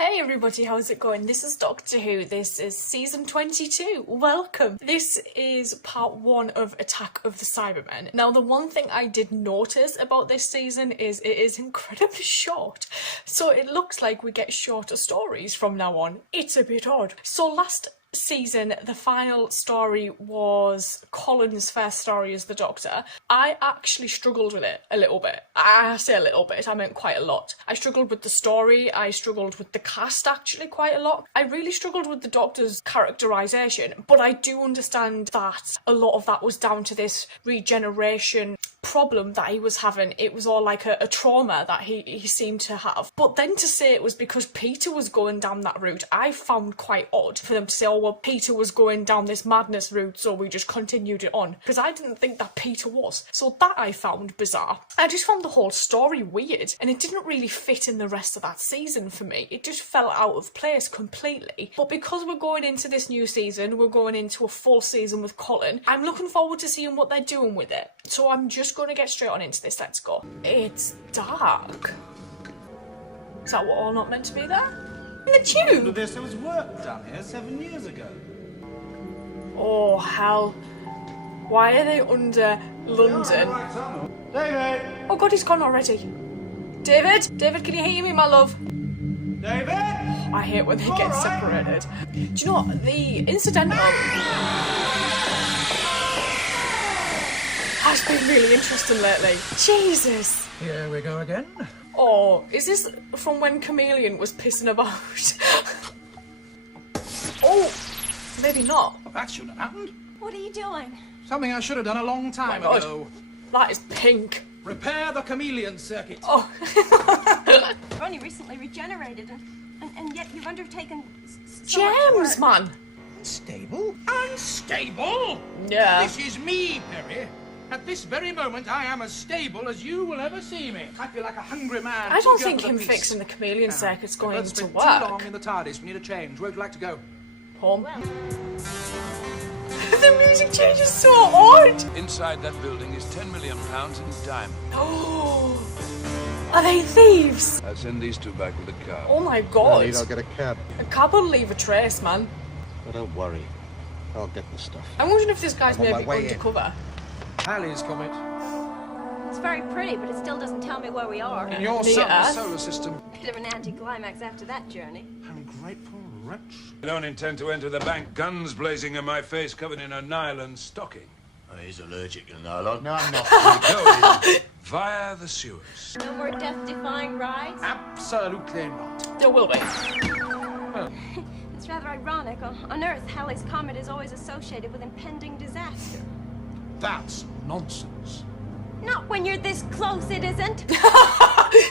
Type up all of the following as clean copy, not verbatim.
Hey everybody, how's it going? This is Doctor Who. This is season 22. Welcome. This is part 1 of Attack of the Cybermen. Now, the one thing I did notice about this season is it is incredibly short. So it looks like we get shorter stories from now on. It's a bit odd. So last season, the final story was Colin's first story as the Doctor. I actually struggled with it a little bit. I say a little bit, I meant quite a lot. I struggled with the story, I struggled with the cast actually quite a lot. I really struggled with the Doctor's characterisation, but I do understand that a lot of that was down to this regeneration problem that he was having. It was all like a trauma that he seemed to have. But then to say it was because Peter was going down that route, I found quite odd for them to say, oh well, Peter was going down this madness route, so we just continued it on. Because I didn't think that Peter was. So that I found bizarre. I just found the whole story weird, and it didn't really fit in the rest of that season for me. It just fell out of place completely. But because we're going into this new season, we're going into a full season with Colin, I'm looking forward to seeing what they're doing with it. So I'm just going to get straight on into this. Let's go. It's dark. Is that what all not meant to be there? In the tube? There was work done here 7 years ago. Oh hell. Why are they under London? David! Oh god, he's gone already. David? David, can you hear me, my love? David! I hate when they get separated. Do you know what? The incidental has been really interesting lately. Jesus! Here we go again. Oh, is this from when Chameleon was pissing about? Oh, maybe not. Well, that shouldn't have happened. What are you doing? Something I should have done a long time God. ago. That is pink. Repair the chameleon circuit. Oh. You've only recently regenerated, and yet you've undertaken so James, much work. man. Unstable? Unstable? Yeah. This is me, Perry. At this very moment, I am as stable as you will ever see me. I feel like a hungry man. I don't eager think for the him feast. fixing the chameleon circuit's going We've to spent work. too long in the TARDIS. We need a change. Where would you like to go? Home. The music change is so odd. Inside that building is £10 million in diamonds. Oh, are they thieves? I'll send these two back with a car. Oh my No god. need, I'll get a cab. A cab will leave a trace, man. But don't worry, I'll get the stuff. I'm wondering if this guy's I'm on my maybe way in. undercover. Halley's Comet. It's very pretty, but it still doesn't tell me where we are. In your The Earth? solar system. Bit of an anticlimax after that journey. Ungrateful wretch. I don't intend to enter the bank, guns blazing in my face, covered in a nylon stocking. Oh, he's allergic to nylon. No, I'm not. Go via the sewers. No more death-defying rides? Absolutely not. There will be. It's rather ironic. On Earth, Halley's Comet is always associated with impending disaster. That's nonsense. Not when you're this close, it isn't. I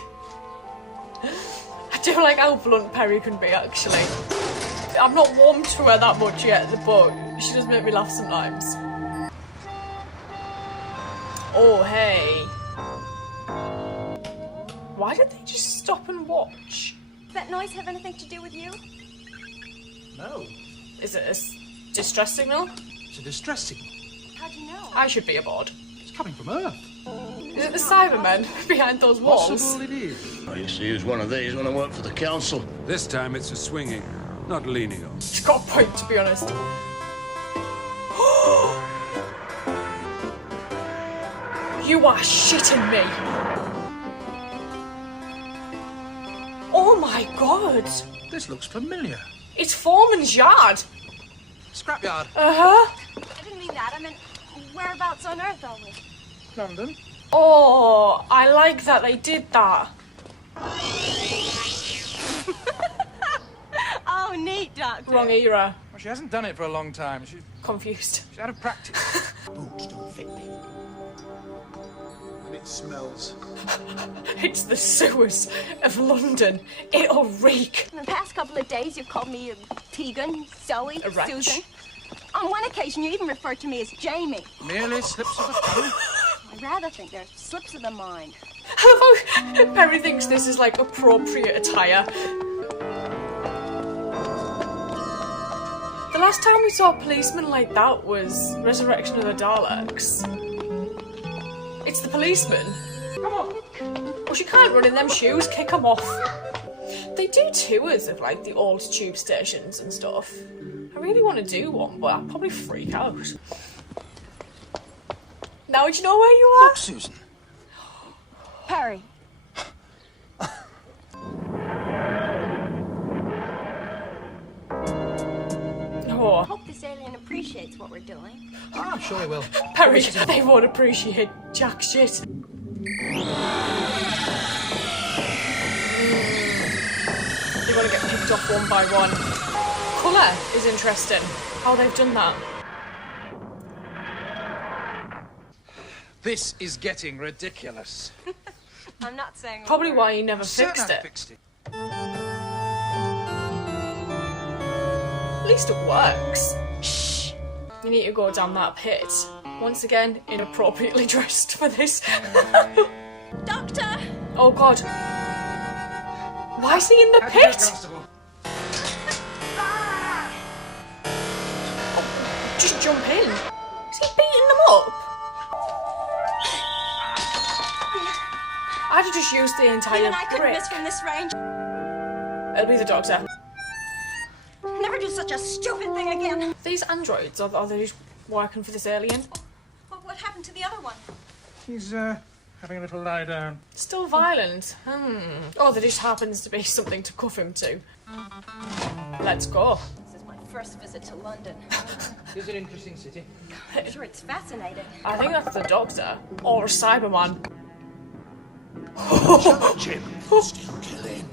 do like how blunt Perry can be, actually. I'm not warm to her that much yet, but she does make me laugh sometimes. Oh, hey. Why did they just stop and watch? Does that noise have anything to do with you? No. Is it a distress signal? It's a distress signal. How'd you know? I should be aboard. It's coming from Earth. Is it the Cybermen behind those walls? Possible it is. I used to use one of these when I worked for the council. This time it's a swinging, not leaning on. She's got a point, to be honest. You are shitting me. Oh my god. This looks familiar. It's Foreman's yard. Scrapyard. Uh-huh. I didn't mean that. I meant, whereabouts on Earth are we? London. Oh, I like that they did that. Oh, neat, Doctor. Wrong era. Well, she hasn't done it for a long time. She's Confused. out of practice. Boots don't fit me. And it smells. It's the sewers of London. It'll reek. In the past couple of days, you've called me Tegan, Zoe, A wretch. Susan. On one occasion, you even referred to me as Jamie. Merely slips of the tongue. I rather think they're slips of the mind. I love how Perry thinks this is like appropriate attire. The last time we saw a policeman like that was Resurrection of the Daleks. It's the policeman. Come on. Well, she can't run in them shoes. Kick them off. They should do tours of like the old tube stations and stuff. I really want to do one, but I'd probably freak out. Now do you know where you are? Look, Susan. Perry. Oh, I hope this alien appreciates what we're doing. Oh, I'm sure he will. Perry, they won't appreciate jack shit. You're gonna get picked off one by one. Colour is interesting. How they've done that. This is getting ridiculous. I'm not saying. Probably why you never Certain fixed I it. fixed it. At least it works. Shh. You need to go down that pit. Once again, inappropriately dressed for this. Doctor! Oh god. Why is he in the Have you, pit? Constable? Just jump in. Is he beating them up? I'd have just used the entire Even I couldn't brick. miss from this range. It'll be the doctor. Never do such a stupid thing again. These androids, are they just working for this alien? What happened to the other one? He's, having a little lie down. Still violent. Oh, there just happens to be something to cuff him to. Let's go. This is my first visit to London. It's an interesting city. I'm sure it's fascinating. I think that's the doctor. Or a Cyberman. Jim, still killing.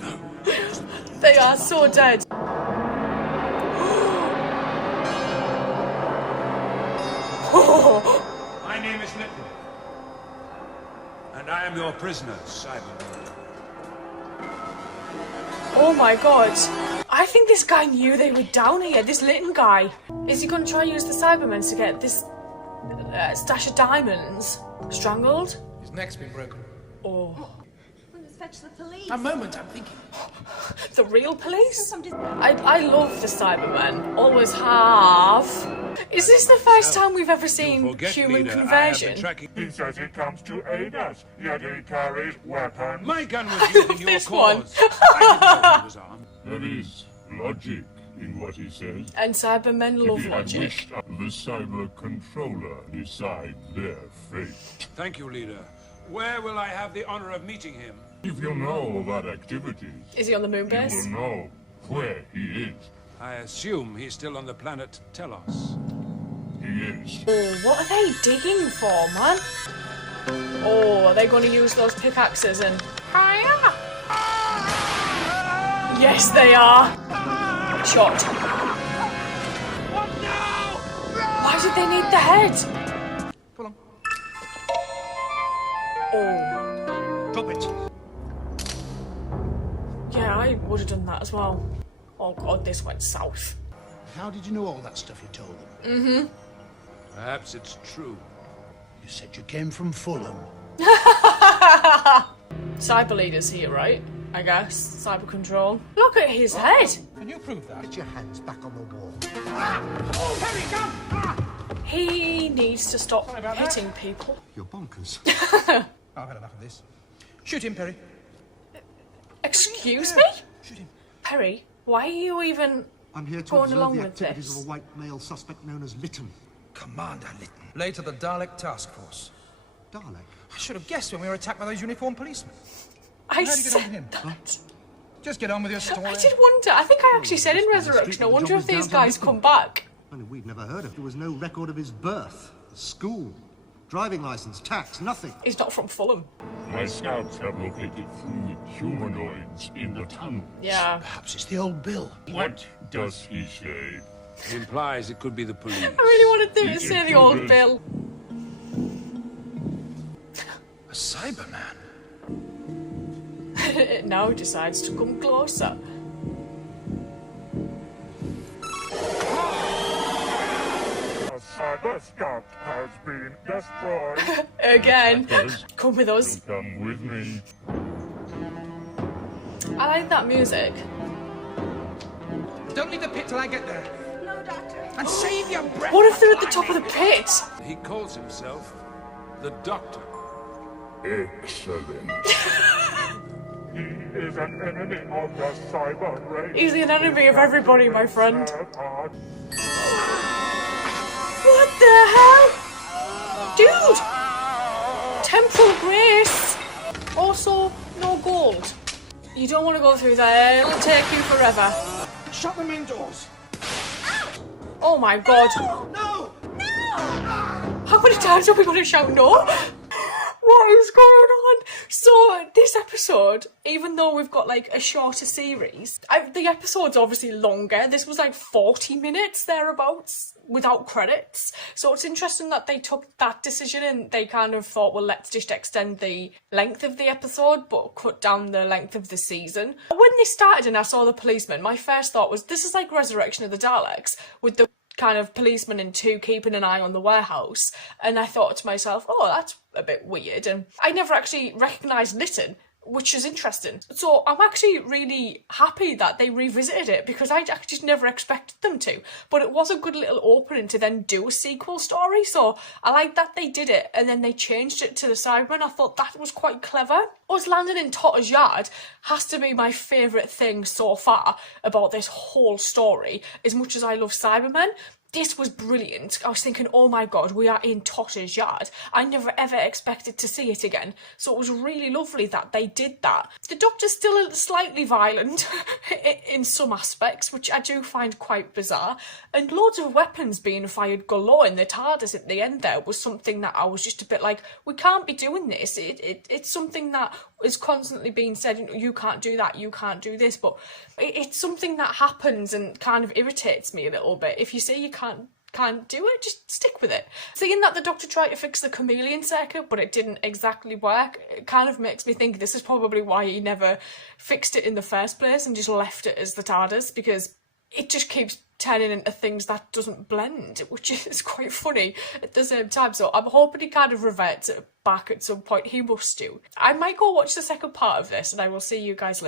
They are so dead. My name is Litton. And I am your prisoner, Cybermen. Oh my god. I think this guy knew they were down here, this Litton guy. Is he going to try and use the Cybermen to get this stash of diamonds? Strangled? His neck's been broken. Oh. Let's fetch the police. A moment, I'm thinking. The real police? Some dis- I love the Cybermen. Always have. Is this the first time we've ever seen Forget, human leader, I have conversion? been tracking... He says he comes to aid us, yet he carries weapons. My gun was used in your This one. cause. I didn't know he was armed. There is logic in what he says. And Cybermen love If he had logic. wished, the cyber controller decide their fate. Thank you, leader. Where will I have the honor of meeting him? If you know about activities, Is he on the moon you base? will know where he is. I assume he's still on the planet Telos. He is. Oh, what are they digging for, man? Oh, are they going to use those pickaxes and... Hiya! Yes, they are. Shot. Why did they need the head? Pull on. Oh. Drop it. Yeah, I would have done that as well. Oh god, this went south. How did you know all that stuff you told them? Perhaps it's true. You said you came from Fulham. Cyber leader's here, right? I guess. Cyber control. Look at his head! Can you prove that? Get your hands back on the wall. Perry, come! Ah! He needs to stop Sorry about that. hitting people. You're bonkers. I've had enough of this. Shoot him, Perry. Excuse me? Shoot him. Perry, why are you even I'm here to going observe along the with activities this? of a white male suspect known as Lytton. Commander Litton. Later, the Dalek Task Force. Dalek. I should have guessed when we were attacked by those uniformed policemen. I How do you get on said with him? that. Just get on with your story. I did wonder. I think I actually said in Resurrection, I wonder if these guys come back. Only we'd never heard of. There was no record of his birth, school, driving license, tax, nothing. He's not from Fulham. My scouts have located 3 humanoids in the tunnel. Yeah. Perhaps it's the old Bill. What does he say? Implies it could be the police. I really wanted them to say the old Bill. A Cyberman. It now decides to come closer. A cyber scout has been destroyed. Again. Others, Come with us. come with me. I like that music. Don't leave the pit till I get there. No, Doctor. And save your breath. What if they're at the top of the pit? He calls himself the Doctor. Excellent. He is an enemy of the cyber race. He's an enemy of everybody, my friend. What the hell? Dude! Temporal grace! Also, no gold. You don't want to go through there, it'll take you forever. Shut the main doors. Oh my god. No! How many times are we going to shout no? What is going on? So, this episode, even though we've got like a shorter series, the episode's obviously longer. This was like 40 minutes thereabouts without credits. So it's interesting that they took that decision and they kind of thought, well, let's just extend the length of the episode but cut down the length of the season. When they started and I saw the Policeman, my first thought was, this is like Resurrection of the Daleks with the kind of policeman in 2 keeping an eye on the warehouse, and I thought to myself, oh, that's a bit weird, and I never actually recognised Lytton, which is interesting. So I'm actually really happy that they revisited it because I just never expected them to, but it was a good little opening to then do a sequel story, so I like that they did it and then they changed it to the Cybermen. I thought that was quite clever. Us landing in Totter's yard has to be my favourite thing so far about this whole story, as much as I love Cybermen. This was brilliant. I was thinking, oh my god, we are in Totter's yard. I never ever expected to see it again. So it was really lovely that they did that. The Doctor's still slightly violent in some aspects, which I do find quite bizarre. And loads of weapons being fired galore in the TARDIS at the end there was something that I was just a bit like, we can't be doing this. It's something that is constantly being said, you can't do that, you can't do this. But it's something that happens and kind of irritates me a little bit. If you say you can't do it, just stick with it. Seeing that the Doctor tried to fix the chameleon circuit but it didn't exactly work, it kind of makes me think this is probably why he never fixed it in the first place and just left it as the TARDIS, because it just keeps turning into things that doesn't blend, which is quite funny at the same time. So I'm hoping he kind of reverts it back at some point. He must do. I might go watch the second part of this and I will see you guys later.